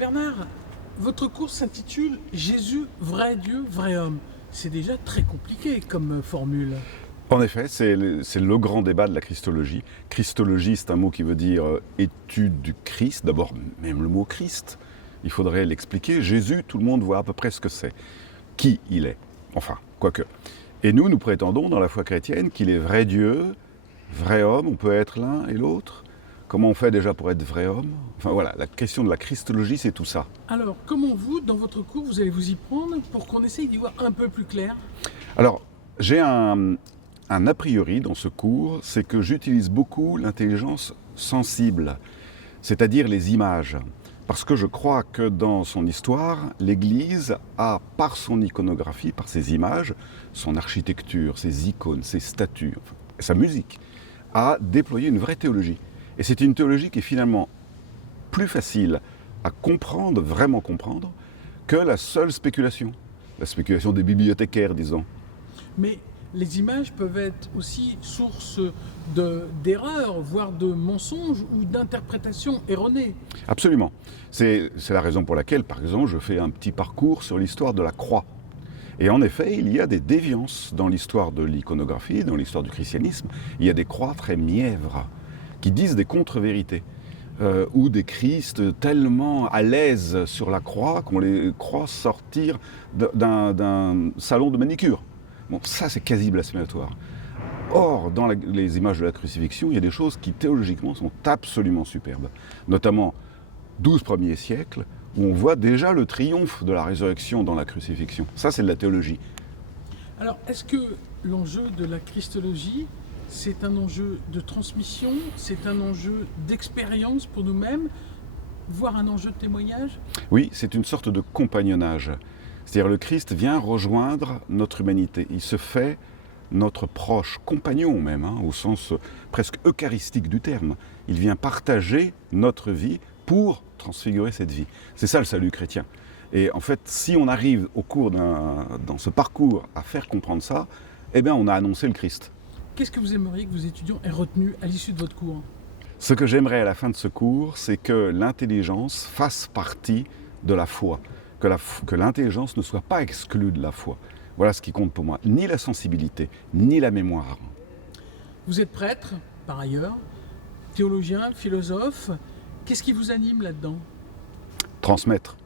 Bernard, votre cours s'intitule Jésus, vrai Dieu, vrai homme. C'est déjà très compliqué comme formule. En effet, c'est le grand débat de la Christologie. Christologie, c'est un mot qui veut dire étude du Christ. D'abord, même le mot Christ, il faudrait l'expliquer. Jésus, tout le monde voit à peu près ce que c'est. Qui il est. Enfin, quoique. Et nous prétendons dans la foi chrétienne qu'il est vrai Dieu, vrai homme. On peut être l'un et l'autre. Comment on fait déjà pour être vrai homme? Enfin voilà, la question de la Christologie, c'est tout ça. Alors, comment vous, dans votre cours, vous allez vous y prendre pour qu'on essaye d'y voir un peu plus clair? Alors, j'ai un a priori dans ce cours, c'est que j'utilise beaucoup l'intelligence sensible, c'est-à-dire les images. Parce que je crois que dans son histoire, l'Église a, par son iconographie, par ses images, son architecture, ses icônes, ses statues, enfin, sa musique, a déployé une vraie théologie. Et c'est une théologie qui est finalement plus facile à comprendre, vraiment comprendre, que la seule spéculation. La spéculation des bibliothécaires, disons. Mais les images peuvent être aussi source d'erreurs, voire de mensonges ou d'interprétations erronées. Absolument. C'est la raison pour laquelle, par exemple, je fais un petit parcours sur l'histoire de la croix. Et en effet, il y a des déviances dans l'histoire de l'iconographie, dans l'histoire du christianisme. Il y a des croix très mièvres, qui disent des contre-vérités. Ou des Christ tellement à l'aise sur la croix qu'on les croit sortir d'un salon de manicure. Bon, ça c'est quasi blasphématoire. Or, dans les images de la crucifixion, il y a des choses qui théologiquement sont absolument superbes. Notamment 12 premiers siècles, où on voit déjà le triomphe de la résurrection dans la crucifixion. Ça c'est de la théologie. Alors, est-ce que l'enjeu de la Christologie, c'est un enjeu de transmission, c'est un enjeu d'expérience pour nous-mêmes, voire un enjeu de témoignage? Oui, c'est une sorte de compagnonnage. C'est-à-dire le Christ vient rejoindre notre humanité. Il se fait notre proche, compagnon même, au sens presque eucharistique du terme. Il vient partager notre vie pour transfigurer cette vie. C'est ça le salut chrétien. Et en fait, si on arrive au cours dans ce parcours à faire comprendre ça, eh bien on a annoncé le Christ. Qu'est-ce que vous aimeriez que vos étudiants aient retenu à l'issue de votre cours? Ce que j'aimerais à la fin de ce cours, c'est que l'intelligence fasse partie de la foi, que l'intelligence ne soit pas exclue de la foi. Voilà ce qui compte pour moi, ni la sensibilité, ni la mémoire. Vous êtes prêtre, par ailleurs, théologien, philosophe. Qu'est-ce qui vous anime là-dedans? Transmettre.